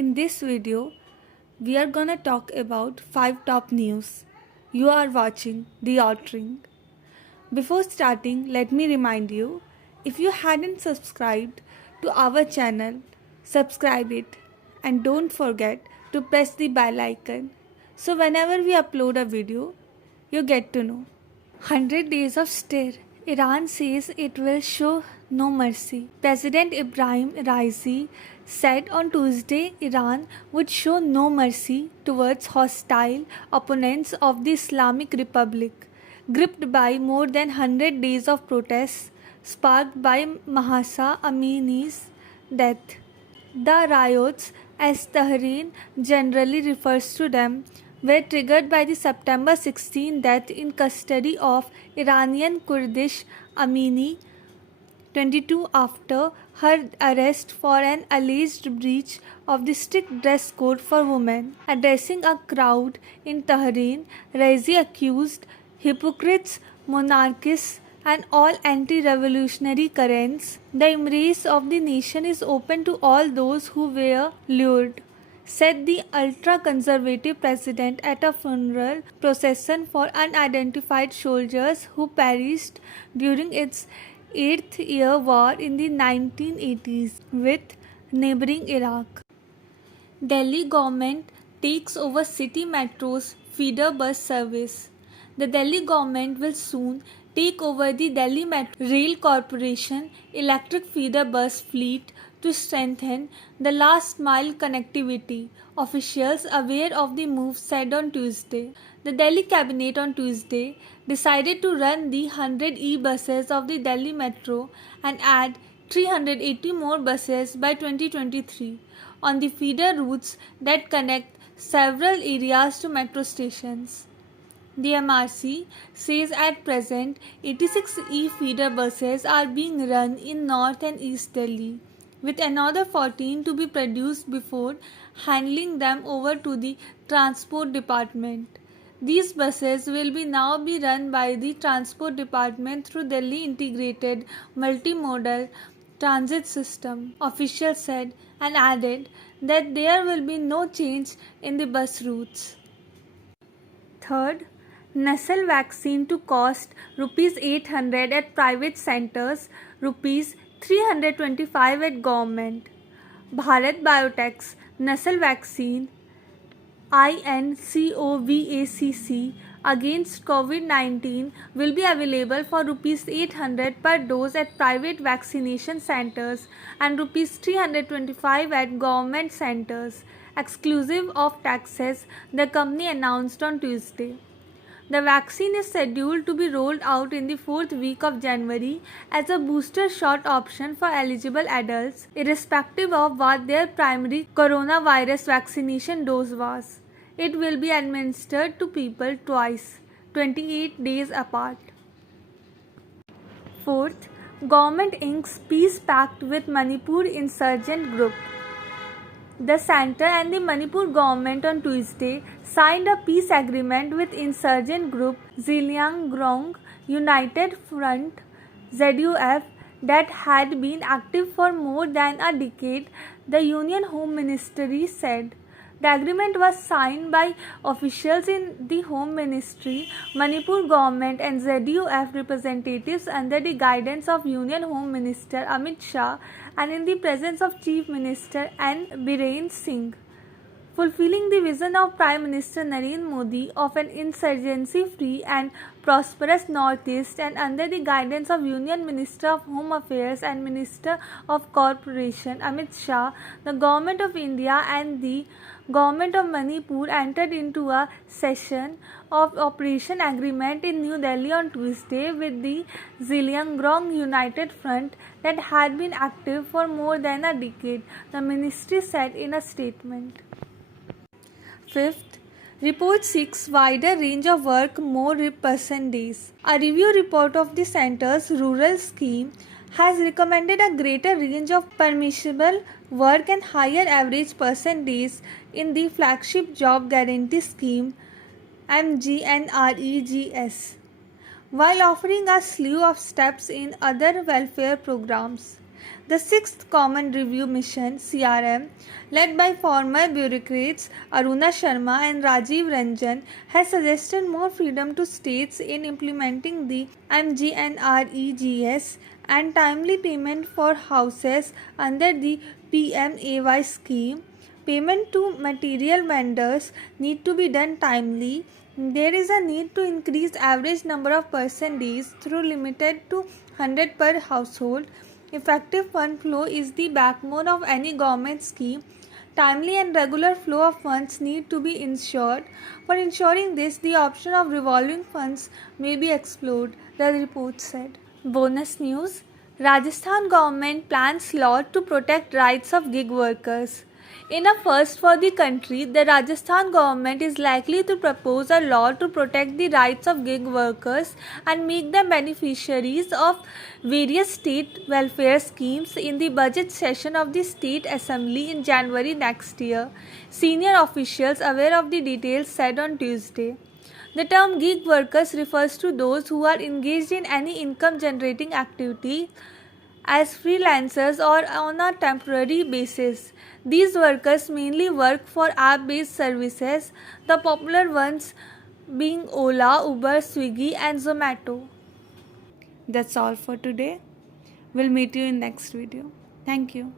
In this video, we are gonna talk about 5 top news. You are watching The Outring. Before starting, let me remind you, if you hadn't subscribed to our channel, subscribe it and don't forget to press the bell icon so whenever we upload a video, you get to know. 100 days of stare. Iran says it will show no mercy. President Ibrahim Raisi said on Tuesday Iran would show no mercy towards hostile opponents of the Islamic Republic, gripped by more than 100 days of protests sparked by Mahsa Amini's death. The riots, as Tehran generally refers to them, were triggered by the September 16 death in custody of Iranian Kurdish Amini, 22, after her arrest for an alleged breach of the strict dress code for women. Addressing a crowd in Tehran, Raisi accused hypocrites, monarchists, and all anti-revolutionary currents. The embrace of the nation is open to all those who were lured, said the ultra-conservative president at a funeral procession for unidentified soldiers who perished during its eighth-year war in the 1980s with neighboring Iraq. Delhi government takes over city metro's feeder bus service. The Delhi government will soon take over the Delhi Metro Rail Corporation electric feeder bus fleet to strengthen the last mile connectivity, officials aware of the move said on Tuesday. The Delhi cabinet on Tuesday decided to run the 100 e-buses of the Delhi Metro and add 380 more buses by 2023 on the feeder routes that connect several areas to metro stations. The MRC says at present 86 e-feeder buses are being run in North and East Delhi, with another 14 to be produced before handling them over to the Transport Department. These buses will now be run by the Transport Department through Delhi Integrated Multimodal Transit System, officials said, and added that there will be no change in the bus routes. Third, nasal vaccine to cost Rs 800 at private centres, Rs 325 at government. Bharat Biotech's nasal vaccine INCOVACC against COVID-19 will be available for Rs 800 per dose at private vaccination centres and Rs 325 at government centres, exclusive of taxes, the company announced on Tuesday. The vaccine is scheduled to be rolled out in the fourth week of January as a booster shot option for eligible adults, irrespective of what their primary coronavirus vaccination dose was. It will be administered to people twice, 28 days apart. Fourth, government inks peace pact with Manipur insurgent group. The centre and the Manipur government on Tuesday signed a peace agreement with insurgent group Zhejiang United Front (ZUF) that had been active for more than a decade, the Union Home Ministry said. The agreement was signed by officials in the Home Ministry, Manipur government and ZUF representatives under the guidance of Union Home Minister Amit Shah and in the presence of Chief Minister N. Biren Singh, fulfilling the vision of Prime Minister Narendra Modi of an insurgency-free and prosperous Northeast, and under the guidance of Union Minister of Home Affairs and Minister of Corporation Amit Shah, the Government of India and the Government of Manipur entered into a session of operation agreement in New Delhi on Tuesday with the Zhejiang United Front that had been active for more than a decade, the ministry said in a statement. Fifth, report seeks wider range of work, more person days. A review report of the centre's rural scheme has recommended a greater range of permissible work and higher average person days in the flagship job guarantee scheme MGNREGS, while offering a slew of steps in other welfare programs. The sixth Common Review Mission (CRM), led by former bureaucrats Aruna Sharma and Rajiv Ranjan, has suggested more freedom to states in implementing the MGNREGS and timely payment for houses under the PMAY scheme. Payment to material vendors need to be done timely. There is a need to increase average number of person days through limited to 100 per household. Effective fund flow is the backbone of any government scheme. Timely and regular flow of funds need to be ensured. For ensuring this, the option of revolving funds may be explored, the report said. Bonus news: Rajasthan government plans law to protect rights of gig workers. In a first for the country, the Rajasthan government is likely to propose a law to protect the rights of gig workers and make them beneficiaries of various state welfare schemes in the budget session of the State Assembly in January next year, senior officials aware of the details said on Tuesday. The term gig workers refers to those who are engaged in any income generating activity as freelancers or on a temporary basis. These workers mainly work for app-based services, the popular ones being Ola, Uber, Swiggy and Zomato. That's all for today. We'll meet you in next video. Thank you.